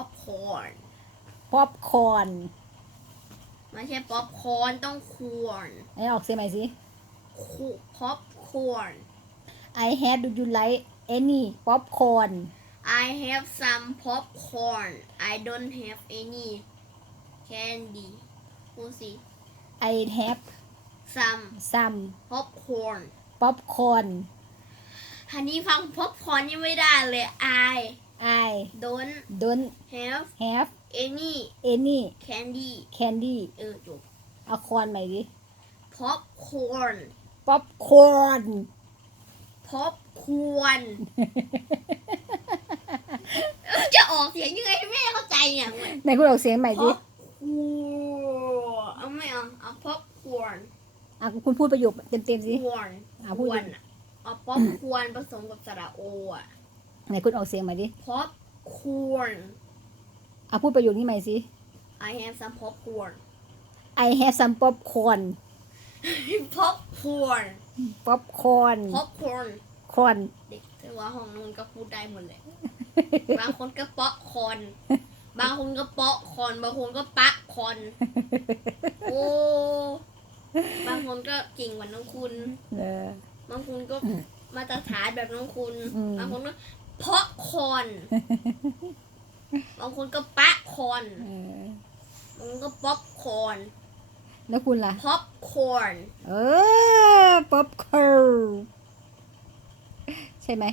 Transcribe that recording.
ป๊อปคอร์นป๊อปคอร์นไม่ใช่ป๊อปคอร์นต้องคอร์นไหนออกเสียงใหม่สิคูป๊อปคอร์น I had do you like any popcorn I have some popcorn I don't have any candy พูดสิ I have some some popcorn popcorn ฮันนี่ฟัง popcorn นี่ไม่ได้เลย I I don't don't have have any any candy candy เออจบเอาคอนใหม่ดิ popcorn popcorn popcorn เอ้ยจะออกเสียงยังไงให้แม่เข้าใจเนี่ยไหนคุณออกเสียงใหม่ดิ popcorn เอาไม่เอาเอา popcorn อะคุณพูดประโยคเต็มๆสิ corn อะพูดควรอะเอา popcorn ผสมกับสระโออะ ไหนคุณออกเสียงใหม่ดิ popcorn อะพูดประโยคนี้ใหม่สิ I have some popcorn I have some popcorn popcorn popcorn popcorn คอนเด็กแต่ว่าห้องนู้นก็พูดได้หมดเลย บางคนก็เปาะคอน บางคนก็เปาะคอน บางคนก็ปะคอน โอ้ บางคนก็เก่งกว่าน้องคุณเออบางคนก็มาตรฐานแบบน้องคุณอืมบางคนก็ เพาะคอน บางคนก็ปะคอน เออ บางคนก็ป๊อปคอน แล้วคุณล่ะ ป๊อปคอร์นเออ popcorn ใช่ไหม